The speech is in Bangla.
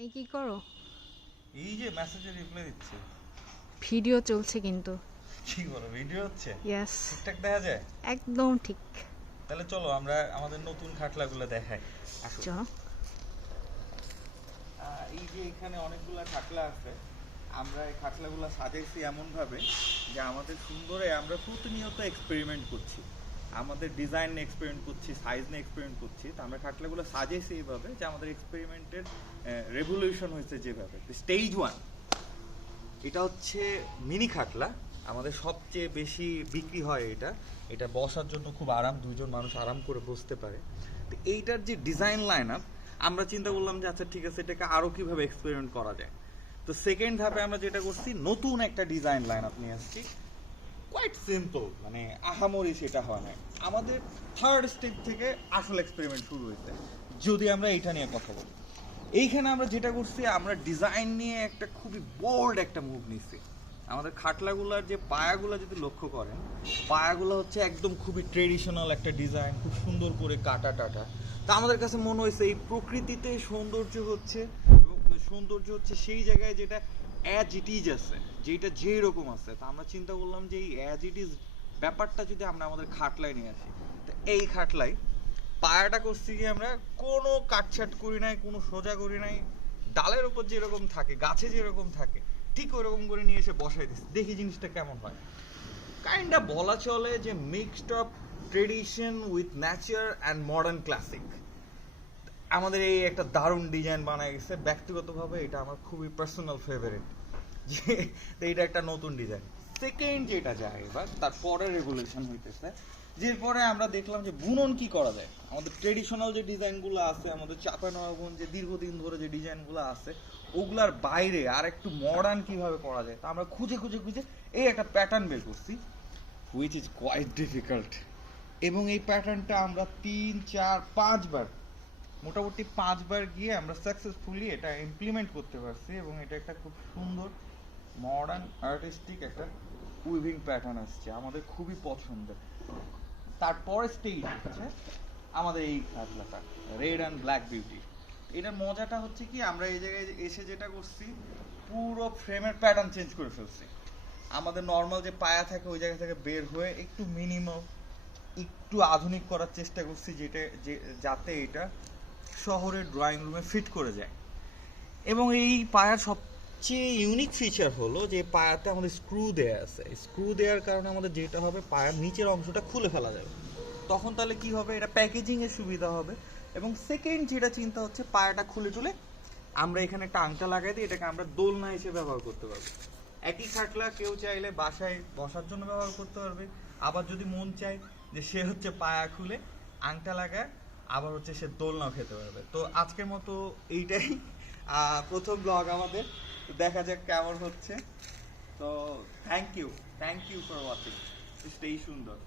এই কি করো? এই যে মেসেজে রিপ্লাই দিচ্ছে। ভিডিও চলছে কিন্তু। কি করো, ভিডিও হচ্ছে? ইয়েস, ঠিকঠাক দেখা যায়? একদম ঠিক। তাহলে চলো আমরা আমাদের নতুন খাটলাগুলো দেখাই। আসো। চলো। এই যে এখানে অনেকগুলা খাটলা আছে, আমরা এই খাটলাগুলো সাজাইছি এমনভাবে যে আমাদের সুন্দরে আমরা প্রতিনিয়ত এক্সপেরিমেন্ট করছি, আমাদের ডিজাইন নিয়ে এক্সপেরিমেন্ট করছি, সাইজ নিয়ে এক্সপেরিমেন্ট করছি। তো আমরা খাটলাগুলো সাজাইছি এইভাবে যে আমাদের এক্সপেরিমেন্টের রেভলিউশন হয়েছে যেভাবে। স্টেজ ওয়ান, এটা হচ্ছে মিনি খাটলা, আমাদের সবচেয়ে বেশি বিক্রি হয় এটা। এটা বসার জন্য খুব আরাম, দুইজন মানুষ আরাম করে বসতে পারে। তো এইটার যে ডিজাইন লাইন আপ, আমরা চিন্তা করলাম যে আচ্ছা ঠিক আছে, এটাকে আরও কীভাবে এক্সপেরিমেন্ট করা যায়। তো সেকেন্ড ধাপে আমরা যেটা করছি, নতুন একটা ডিজাইন লাইন আপ নিয়ে আসছি। কোয়াইট সিম্পল, মানে আহামরি সেটা হয় না। আমাদের থার্ড স্টেজ থেকে আসল এক্সপেরিমেন্ট শুরু হয়েছে, যদি আমরা এইটা নিয়ে কথা বলি। এইখানে আমরা যেটা করছি, আমরা ডিজাইন নিয়ে একটা খুবই বোল্ড একটা মুভ নিছি। আমাদের খাটলাগুলার যে পায়াগুলো যদি লক্ষ্য করেন, পায়াগুলো হচ্ছে একদম খুবই ট্রেডিশনাল একটা ডিজাইন, খুব সুন্দর করে কাটা টাটা। তা আমাদের কাছে মনে হয়েছে এই প্রকৃতিতে সৌন্দর্য হচ্ছে, এবং সৌন্দর্য হচ্ছে সেই জায়গায় যেটা অ্যাজ ইট ইজ আছে, যেটা যেই রকম আছে। তা আমরা চিন্তা করলাম যে এই অ্যাজ ইট ইজ ব্যাপারটা যদি আমরা আমাদের খাটলায় নিয়ে আসি। তো এই খাটলাই পায়াটা করছি কি, আমরা কোনো কাটছাট করি নাই, কোনো সোজা করি নাই, ডালের উপর যেরকম থাকে, গাছে যেরকম থাকে, ঠিক ওরকম করে নিয়ে এসে বসাই দিচ্ছি, দেখি জিনিসটা কেমন হয়। কাইন্ডা বলা চলে যে mixed of tradition with Nature and modern classic. আমাদের এই একটা দারুণ ডিজাইন বানায় গেছে। ব্যক্তিগতভাবে এটা আমার খুবই পার্সোনাল ফেভারিট, যে এটা একটা নতুন ডিজাইন। সেকেন্ড যেটা যায় এবার, তারপরে রেগুলেশন হইতেছে, যেরপরে আমরা দেখলাম যে বুনন কি করা যায়। আমাদের ট্রেডিশনাল যে ডিজাইনগুলো আছে, আমাদের চাঁপানবাবগঞ্জ যে দীর্ঘদিন ধরে যে ডিজাইনগুলো আছে, ওগুলার বাইরে আর একটু মডার্ন কিভাবে করা যায়, তা আমরা খুঁজে খুঁজে খুঁজে এই একটা প্যাটার্ন বের করছি, হুইচ ইজ কোয়াইট ডিফিকাল্ট। এবং এই প্যাটার্নটা আমরা 3 4 5 বার, মোটামুটি 5 বার গিয়ে আমরা সাকসেসফুলি এটা ইমপ্লিমেন্ট করতে পারছি। এবং এটা একটা খুব সুন্দর মডার্ন আর্টিস্টিক একটা উইভিং প্যাটার্ন আসছে, আমাদের খুবই পছন্দের। তারপরে স্টেজ হচ্ছে আমাদের এই খাটলাটা, রেড অ্যান্ড ব্ল্যাক বিউটি। এটার মজাটা হচ্ছে কি, আমরা এই জায়গায় এসে যেটা করছি, পুরো ফ্রেমের প্যাটার্ন চেঞ্জ করে ফেলছি। আমাদের নর্মাল যে পায়া থাকে ওই জায়গা থেকে বের হয়ে একটু মিনিমাম, একটু আধুনিক করার চেষ্টা করছি, যাতে এটা শহরের ড্রয়িং রুমে ফিট করে যায়। এবং এই পায়ার সবচেয়ে ইউনিক ফিচার হলো যে পায়াতে আমাদের স্ক্রু দেয়া আছে। স্ক্রু দেওয়ার কারণে আমাদের যেটা হবে, পায়ার নিচের অংশটা খুলে ফেলা যাবে। তখন তাহলে কি হবে, এটা প্যাকেজিংয়ের সুবিধা হবে। এবং সেকেন্ড যেটা চিন্তা হচ্ছে, পায়াটা খুলে টুলে আমরা এখানে একটা আংটা লাগাই দিই, এটাকে আমরা দোলনা হিসেবে ব্যবহার করতে পারবো। একই খাটলা কেউ চাইলে বাসায় বসার জন্য ব্যবহার করতে পারবে, আবার যদি মন চায় যে সে হচ্ছে পায়া খুলে আংটা লাগায়, আবার হচ্ছে সে দোলনাও খেতে পারবে। তো আজকের মতো এইটাই প্রথম ব্লগ আমাদের, দেখা যাক কেমন হচ্ছে। তো thank you for watching. Stay সুন্দর।